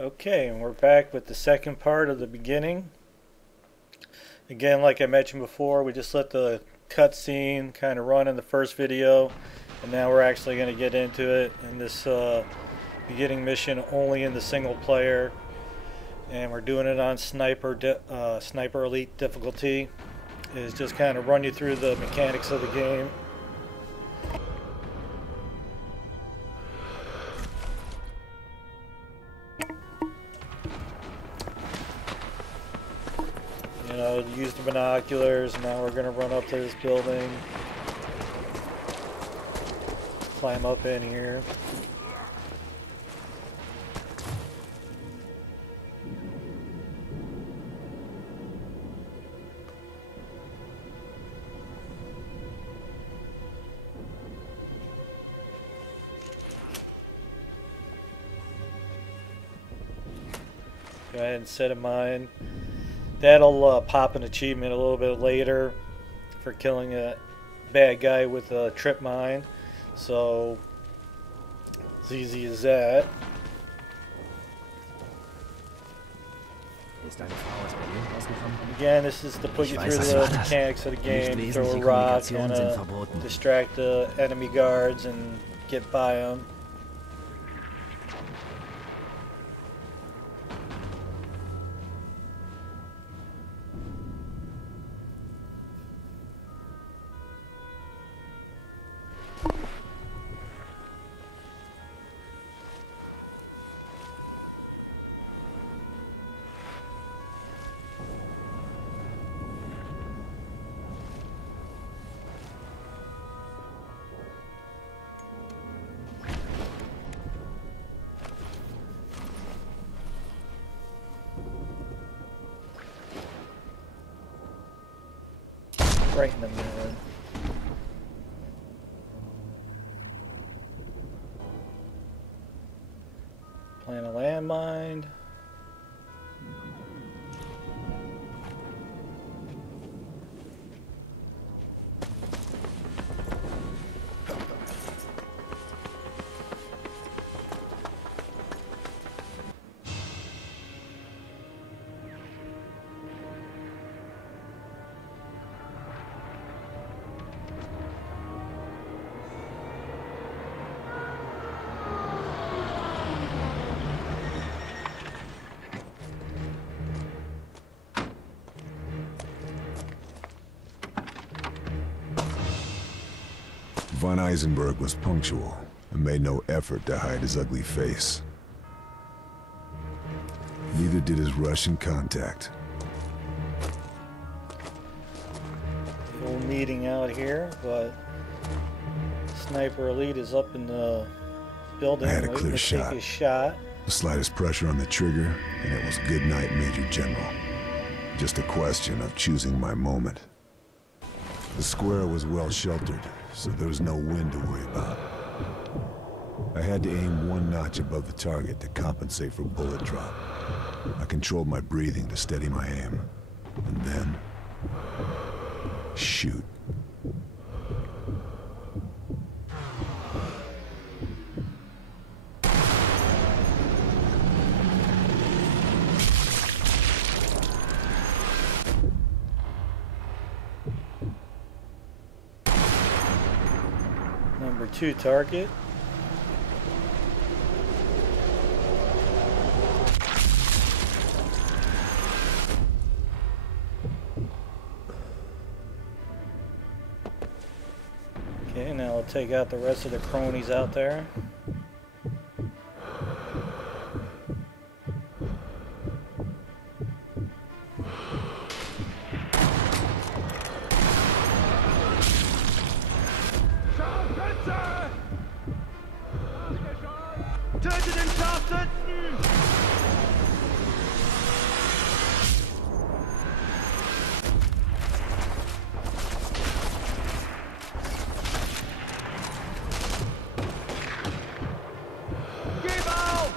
Okay, and we're back with the second part of the beginning. Again, like I mentioned before, we just let the cutscene kind of run in the first video, and now we're actually going to get into it in this beginning mission only in the single player, and we're doing it on Sniper Elite difficulty. Is just kind of run you through the mechanics of the game. You know, use the binoculars. Now we're going to run up to this building, climb up in here. Go ahead and set a mine. That'll pop an achievement a little bit later for killing a bad guy with a trip mine. So, as easy as that. Again, this is to put you through the mechanics of the game. Throw a rock and distract the enemy guards and get by them. Right in the middle. Plant a landmine. Von Eisenberg was punctual and made no effort to hide his ugly face. Neither did his Russian contact. Little meeting out here, but Sniper Elite is up in the building. I had a clear shot. Take his shot. The slightest pressure on the trigger, and it was good night, Major General. Just a question of choosing my moment. The square was well sheltered, so there was no wind to worry about. I had to aim one notch above the target to compensate for bullet drop. I controlled my breathing to steady my aim, and then shoot. Number 2 target. Okay, now we'll take out the rest of the cronies out there. Töte den Scharfschützen! Gib auf!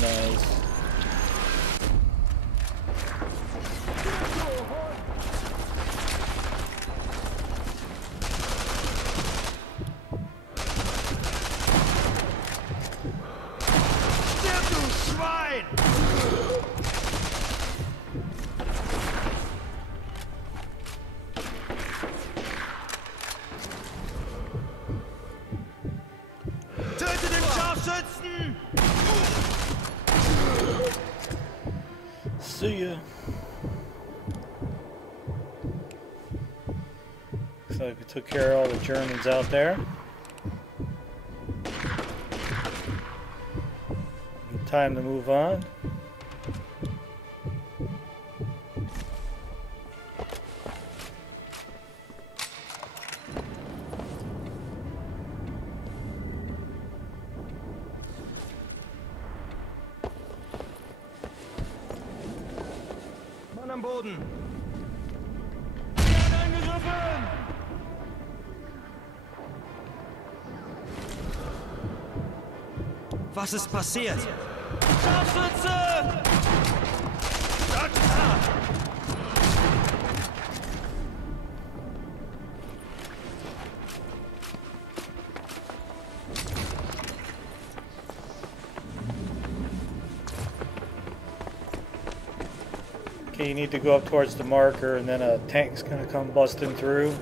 Nice. See ya. Looks like we took care of all the Germans out there. Time to move on. Mann am Boden! Wird angegriffen! Was ist passiert? Scharfschütze! Okay, you need to go up towards the marker, and then a tank's gonna come busting through.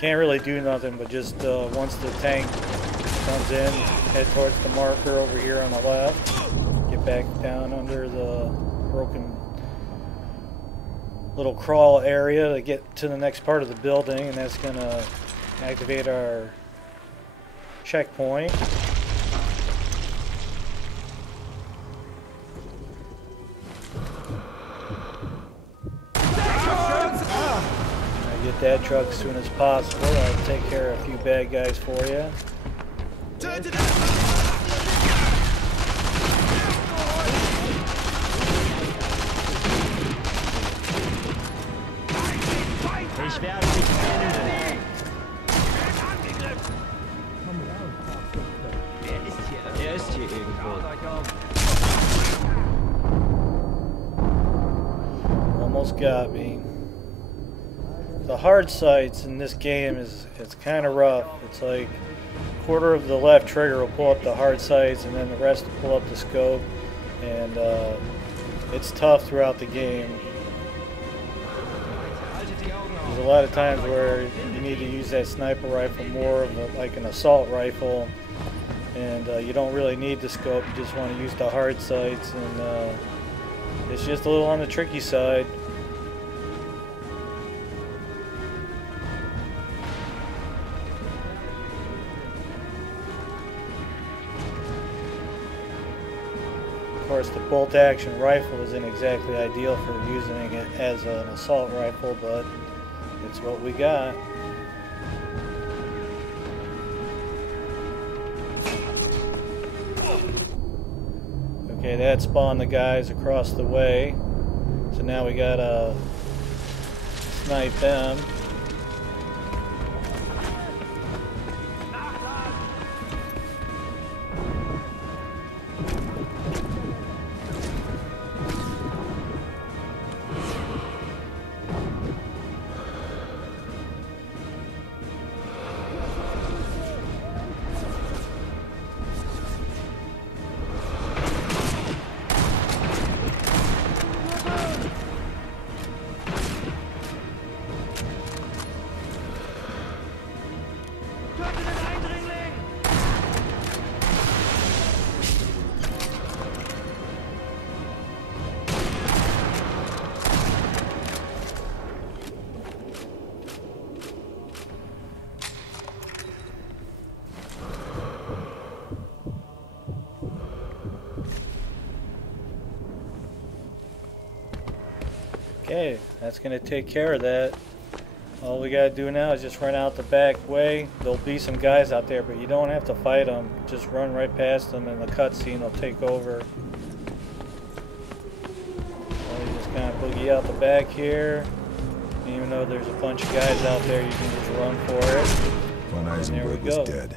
Can't really do nothing, but just once the tank comes in, head towards the marker over here on the left. Get back down under the broken little crawl area to get to the next part of the building, and that's gonna activate our checkpoint. Get that truck as soon as possible. I'll take care of a few bad guys for you. Ich werde dich finden. Er ist hier irgendwo. Almost got me. The hard sights in this game it's kind of rough. It's like a quarter of the left trigger will pull up the hard sights, and then the rest will pull up the scope, and it's tough throughout the game. There's a lot of times where you need to use that sniper rifle more of like an assault rifle, and you don't really need the scope. You just want to use the hard sights, and it's just a little on the tricky side. Of course, the bolt-action rifle isn't exactly ideal for using it as an assault rifle, but it's what we got. Okay, that spawned the guys across the way, so now we gotta snipe them. Okay, that's going to take care of that. All we got to do now is just run out the back way. There'll be some guys out there, but you don't have to fight them. Just run right past them and the cutscene will take over. So you just kind of boogie out the back here. Even though there's a bunch of guys out there, you can just run for it. Von Eisenberg was dead.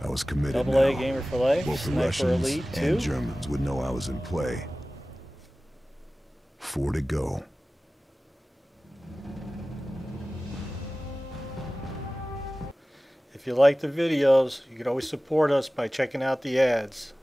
I was committed Double now. A gamer for life. Both the Sniper Russians Elite 2. and Germans would know I was in play. 4 to go. If you like the videos, you can always support us by checking out the ads.